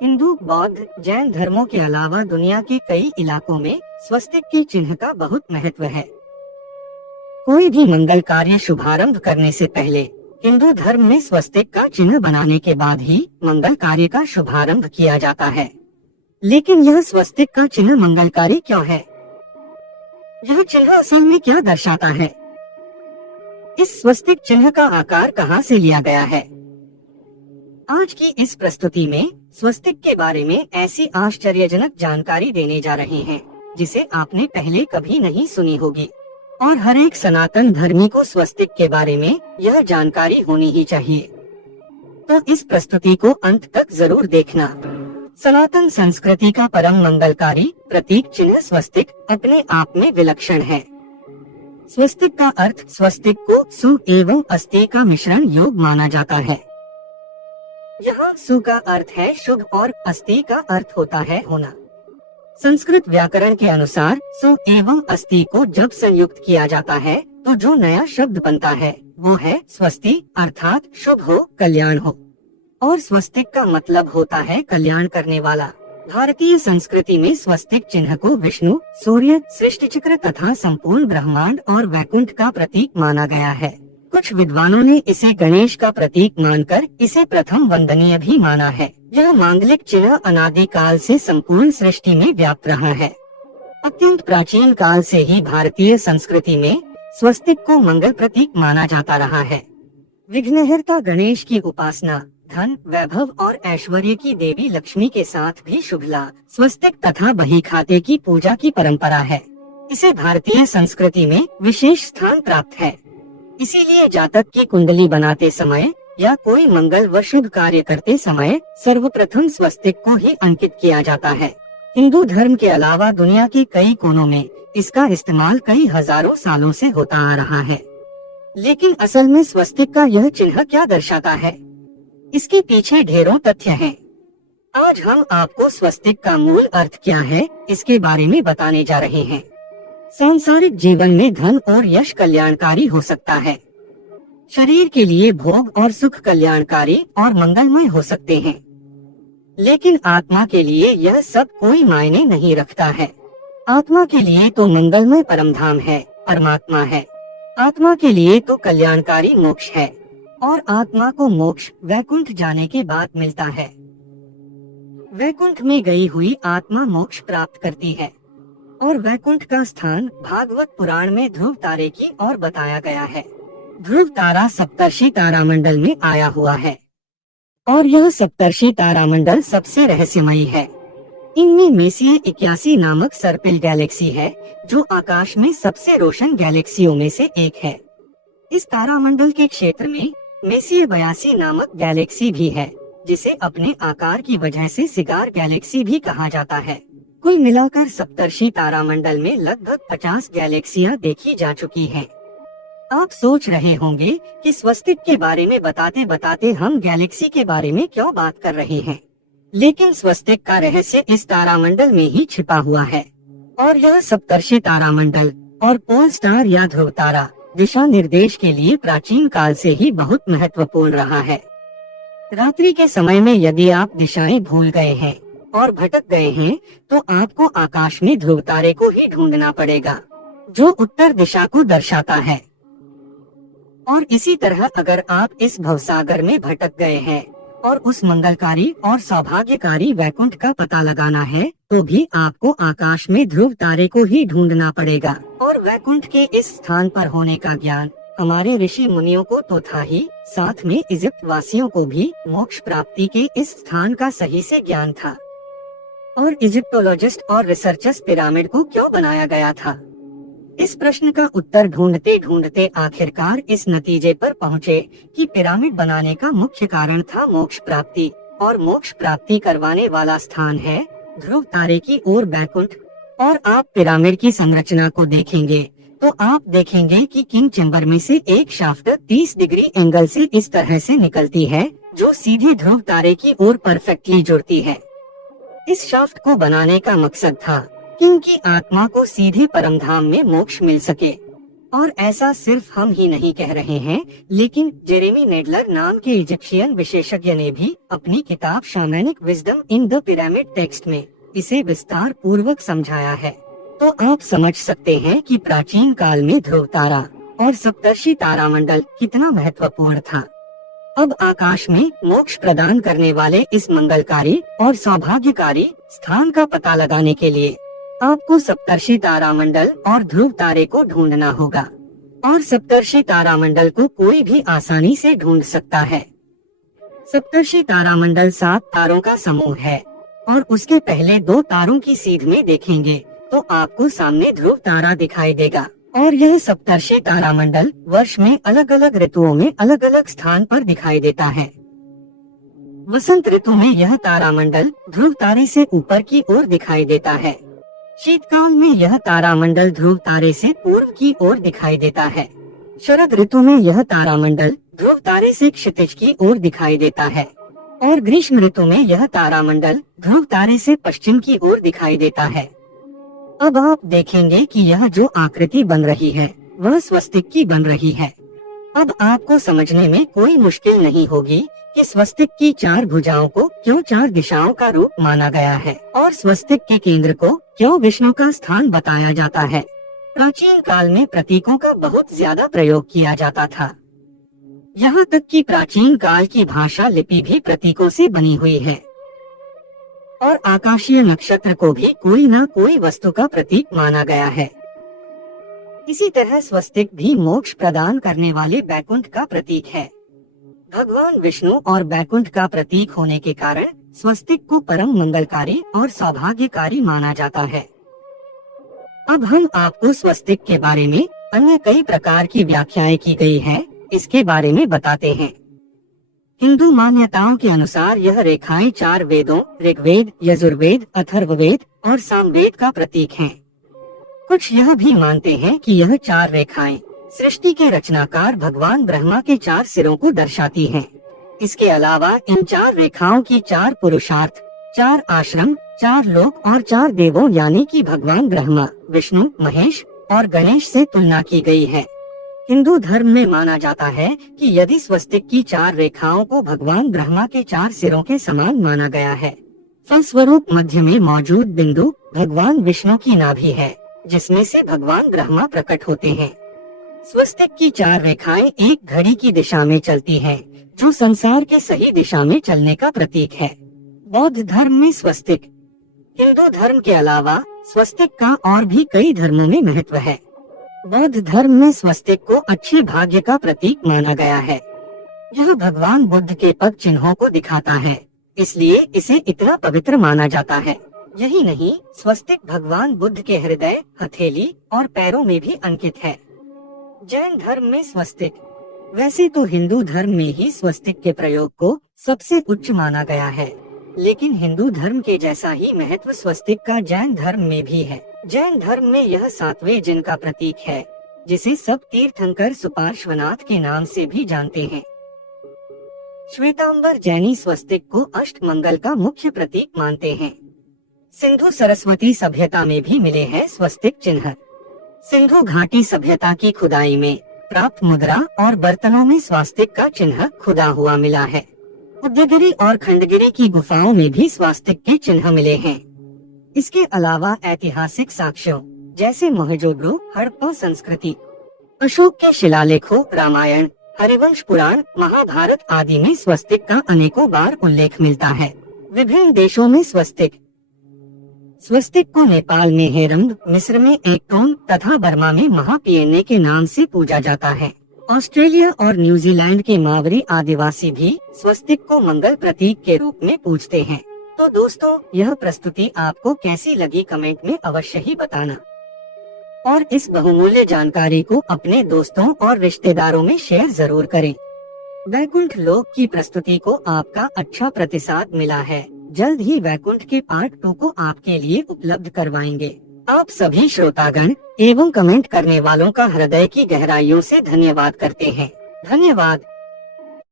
हिंदू, बौद्ध, जैन धर्मों के अलावा दुनिया के कई इलाकों में स्वस्तिक के चिन्ह का बहुत महत्व है। कोई भी मंगल कार्य शुभारंभ करने से पहले हिंदू धर्म में स्वस्तिक का चिन्ह बनाने के बाद ही मंगल कार्य का शुभारंभ किया जाता है। लेकिन यह स्वस्तिक का चिन्ह मंगलकारी क्यों है? यह चिन्ह असल में क्या दर्शाता है? इस स्वस्तिक चिन्ह का आकार कहां से लिया गया है? आज की इस प्रस्तुति में स्वस्तिक के बारे में ऐसी आश्चर्यजनक जानकारी देने जा रहे हैं जिसे आपने पहले कभी नहीं सुनी होगी, और हर एक सनातन धर्मी को स्वस्तिक के बारे में यह जानकारी होनी ही चाहिए। तो इस प्रस्तुति को अंत तक जरूर देखना। सनातन संस्कृति का परम मंगलकारी प्रतीक चिन्ह स्वस्तिक अपने आप में विलक्षण है। स्वस्तिक का अर्थ स्वस्तिक को सु एवं अस्ति का मिश्रण योग माना जाता है। यहाँ सु का अर्थ है शुभ और अस्ति का अर्थ होता है होना। संस्कृत व्याकरण के अनुसार सु एवं अस्ति को जब संयुक्त किया जाता है तो जो नया शब्द बनता है वो है स्वस्ति, अर्थात शुभ हो, कल्याण हो। और स्वस्तिक का मतलब होता है कल्याण करने वाला। भारतीय संस्कृति में स्वस्तिक चिन्ह को विष्णु, सूर्य, सृष्टि चक्र तथा संपूर्ण ब्रह्मांड और वैकुंठ का प्रतीक माना गया है। कुछ विद्वानों ने इसे गणेश का प्रतीक मानकर इसे प्रथम वंदनीय भी माना है। यह मांगलिक चिन्ह अनादि काल से संपूर्ण सृष्टि में व्याप्त रहा है। अत्यंत प्राचीन काल से ही भारतीय संस्कृति में स्वस्तिक को मंगल प्रतीक माना जाता रहा है। विघ्नहर्ता गणेश की उपासना, धन, वैभव और ऐश्वर्य की देवी लक्ष्मी के साथ भी शुभ लाभ, स्वस्तिक तथा बही खाते की पूजा की परंपरा है। इसे भारतीय संस्कृति में विशेष स्थान प्राप्त है। इसीलिए जातक की कुंडली बनाते समय या कोई मंगल व शुभ कार्य करते समय सर्वप्रथम स्वस्तिक को ही अंकित किया जाता है। हिंदू धर्म के अलावा दुनिया के कई कोनों में इसका इस्तेमाल कई हजारों सालों से होता आ रहा है। लेकिन असल में स्वस्तिक का यह चिन्ह क्या दर्शाता है? इसके पीछे ढेरों तथ्य हैं। आज हम आपको स्वस्तिक का मूल अर्थ क्या है इसके बारे में बताने जा रहे हैं। सांसारिक जीवन में धन और यश कल्याणकारी हो सकता है। शरीर के लिए भोग और सुख कल्याणकारी और मंगलमय हो सकते हैं। लेकिन आत्मा के लिए यह सब कोई मायने नहीं रखता है। आत्मा के लिए तो मंगलमय परमधाम है, परमात्मा है। आत्मा के लिए तो कल्याणकारी मोक्ष है, और आत्मा को मोक्ष वैकुंठ जाने के बाद मिलता है। वैकुंठ में गई हुई आत्मा मोक्ष प्राप्त करती है, और वैकुंठ का स्थान भागवत पुराण में ध्रुव तारे की ओर बताया गया है। ध्रुव तारा सप्तर्षि तारामंडल में आया हुआ है, और यह सप्तर्षि तारामंडल सबसे रहस्यमयी है। इनमें मेसिए 81 नामक सर्पिल गैलेक्सी है, जो आकाश में सबसे रोशन गैलेक्सियों में से एक है। इस तारामंडल के क्षेत्र में मेसिए 82 नामक गैलेक्सी भी है, जिसे अपने आकार की वजह से सिगार गैलेक्सी भी कहा जाता है। कुल मिलाकर सप्तर्षि तारामंडल में लगभग 50 गैलेक्सियां देखी जा चुकी हैं। आप सोच रहे होंगे कि स्वस्तिक के बारे में बताते बताते हम गैलेक्सी के बारे में क्यों बात कर रहे हैं, लेकिन स्वस्तिक का रहस्य इस तारामंडल में ही छिपा हुआ है। और यह सप्तर्षि तारामंडल और पोल स्टार या ध्रुव तारा दिशा निर्देश के लिए प्राचीन काल से ही बहुत महत्वपूर्ण रहा है। रात्रि के समय में यदि आप दिशाएं भूल गए हैं और भटक गए हैं, तो आपको आकाश में ध्रुव तारे को ही ढूंढना पड़ेगा, जो उत्तर दिशा को दर्शाता है। और इसी तरह अगर आप इस भवसागर में भटक गए हैं और उस मंगलकारी और सौभाग्यकारी वैकुंठ का पता लगाना है, तो भी आपको आकाश में ध्रुव तारे को ही ढूंढना पड़ेगा। और वैकुंठ के इस स्थान पर होने का ज्ञान हमारे ऋषि मुनियों को तो था ही, साथ में इजिप्ट वासियों को भी मोक्ष प्राप्ति के इस स्थान का सही से ज्ञान था। और इजिप्टोलॉजिस्ट और रिसर्चर्स पिरामिड को क्यों बनाया गया था? इस प्रश्न का उत्तर ढूंढते ढूंढते आखिरकार इस नतीजे पर पहुँचे कि पिरामिड बनाने का मुख्य कारण था मोक्ष प्राप्ति, और मोक्ष प्राप्ति करवाने वाला स्थान है ध्रुव तारे की ओर वैकुंठ। और आप पिरामिड की संरचना को देखेंगे तो आप देखेंगे कि किंग चेम्बर में से एक शाफ्ट 30 डिग्री एंगल से इस तरह से निकलती है, जो सीधे ध्रुव तारे की ओर परफेक्टली जुड़ती है। इस शाफ्ट को बनाने का मकसद था किंग की आत्मा को सीधे परमधाम में मोक्ष मिल सके। और ऐसा सिर्फ हम ही नहीं कह रहे हैं, लेकिन जेरेमी नेडलर नाम के इजिप्शियन विशेषज्ञ ने भी अपनी किताब shamanic wisdom in the pyramid text में इसे विस्तार पूर्वक समझाया है। तो आप समझ सकते हैं कि प्राचीन काल में ध्रुव तारा और सप्तर्षि तारामंडल कितना महत्वपूर्ण था। अब आकाश में मोक्ष प्रदान करने वाले इस मंगलकारी और सौभाग्यकारी स्थान का पता लगाने के लिए आपको सप्तर्षि तारामंडल और ध्रुव तारे को ढूंढना होगा, और सप्तर्षि तारामंडल को कोई भी आसानी से ढूंढ सकता है। सप्तर्षि तारामंडल 7 तारों का समूह है, और उसके पहले 2 तारों की सीध में देखेंगे तो आपको सामने ध्रुव तारा दिखाई देगा। और यह सप्तर्षि तारामंडल वर्ष में अलग अलग ऋतुओं में अलग अलग स्थान पर दिखाई देता है। वसंत ऋतु में यह तारामंडल ध्रुव तारे से ऊपर की ओर दिखाई देता है। शीतकाल में यह तारामंडल ध्रुव तारे से पूर्व की ओर दिखाई देता है। शरद ऋतु में यह तारामंडल ध्रुव तारे से क्षितिज की ओर दिखाई देता है, और ग्रीष्म ऋतु में यह तारामंडल ध्रुव तारे से पश्चिम की ओर दिखाई देता है। अब आप देखेंगे कि यह जो आकृति बन रही है वह स्वस्तिक की बन रही है। अब आपको समझने में कोई मुश्किल नहीं होगी कि स्वस्तिक की 4 भुजाओं को क्यों 4 दिशाओं का रूप माना गया है, और स्वस्तिक के केंद्र को क्यों विष्णु का स्थान बताया जाता है। प्राचीन काल में प्रतीकों का बहुत ज्यादा प्रयोग किया जाता था। यहाँ तक कि प्राचीन काल की भाषा लिपि भी प्रतीकों से बनी हुई है, और आकाशीय नक्षत्र को भी कोई न कोई वस्तु का प्रतीक माना गया है। इसी तरह स्वस्तिक भी मोक्ष प्रदान करने वाले बैकुंठ का प्रतीक है। भगवान विष्णु और बैकुंठ का प्रतीक होने के कारण स्वस्तिक को परम मंगलकारी और सौभाग्यकारी माना जाता है। अब हम आपको स्वस्तिक के बारे में अन्य कई प्रकार की व्याख्याएं की गई है, इसके बारे में बताते हैं। हिंदू मान्यताओं के अनुसार यह रेखाएं 4 वेदों ऋग्वेद, यजुर्वेद, अथर्ववेद और सामवेद का प्रतीक हैं। कुछ यह भी मानते हैं कि यह 4 रेखाएं सृष्टि के रचनाकार भगवान ब्रह्मा के 4 सिरों को दर्शाती हैं। इसके अलावा इन 4 रेखाओं की 4 पुरुषार्थ, 4 आश्रम, 4 लोक और 4 देवों यानी कि भगवान ब्रह्मा, विष्णु, महेश और गणेश से तुलना की गई है। हिंदू धर्म में माना जाता है कि यदि स्वस्तिक की 4 रेखाओं को भगवान ब्रह्मा के 4 सिरों के समान माना गया है, फलस्वरूप मध्य में मौजूद बिंदु भगवान विष्णु की नाभि है, जिसमें से भगवान ब्रह्मा प्रकट होते हैं। स्वस्तिक की 4 रेखाएं एक घड़ी की दिशा में चलती हैं, जो संसार के सही दिशा में चलने का प्रतीक है। बौद्ध धर्म में स्वस्तिक, हिंदू धर्म के अलावा स्वस्तिक का और भी कई धर्मों में महत्व है। बौद्ध धर्म में स्वस्तिक को अच्छे भाग्य का प्रतीक माना गया है। यह भगवान बुद्ध के पग चिन्हों को दिखाता है, इसलिए इसे इतना पवित्र माना जाता है। यही नहीं, स्वस्तिक भगवान बुद्ध के हृदय, हथेली और पैरों में भी अंकित है। जैन धर्म में स्वस्तिक, वैसे तो हिंदू धर्म में ही स्वस्तिक के प्रयोग को सबसे उच्च माना गया है, लेकिन हिंदू धर्म के जैसा ही महत्व स्वस्तिक का जैन धर्म में भी है। जैन धर्म में यह 7वें जिन का प्रतीक है, जिसे सब तीर्थंकर सुपार्श्वनाथ के नाम से भी जानते हैं। श्वेतांबर जैनी स्वस्तिक को अष्टमंगल का मुख्य प्रतीक मानते हैं। सिंधु सरस्वती सभ्यता में भी मिले हैं स्वस्तिक चिन्ह। सिंधु घाटी सभ्यता की खुदाई में प्राप्त मुद्रा और बर्तनों में स्वास्तिक का चिन्ह खुदा हुआ मिला है। उदयगिरी और खंडगिरी की गुफाओं में भी स्वास्तिक के चिन्ह मिले हैं। इसके अलावा ऐतिहासिक साक्ष्यों जैसे मोहनजोदड़ो, हड़प्पा संस्कृति, अशोक के शिलालेखों, रामायण, हरिवंश पुराण, महाभारत आदि में स्वस्तिक का अनेकों बार उल्लेख मिलता है। विभिन्न देशों में स्वस्तिक को नेपाल में हेरम्ब, मिस्र में एकटोन तथा बर्मा में महापियने के नाम से पूजा जाता है। ऑस्ट्रेलिया और न्यूजीलैंड के मावरी आदिवासी भी स्वस्तिक को मंगल प्रतीक के रूप में पूजते हैं। तो दोस्तों, यह प्रस्तुति आपको कैसी लगी कमेंट में अवश्य ही बताना, और इस बहुमूल्य जानकारी को अपने दोस्तों और रिश्तेदारों में शेयर जरूर करें। वैकुंठ लोक की प्रस्तुति को आपका अच्छा प्रतिसाद मिला है। जल्द ही वैकुंठ के पार्ट 2 को आपके लिए उपलब्ध करवाएंगे। आप सभी श्रोतागण एवं कमेंट करने वालों का हृदय की गहराइयों से धन्यवाद करते हैं। धन्यवाद।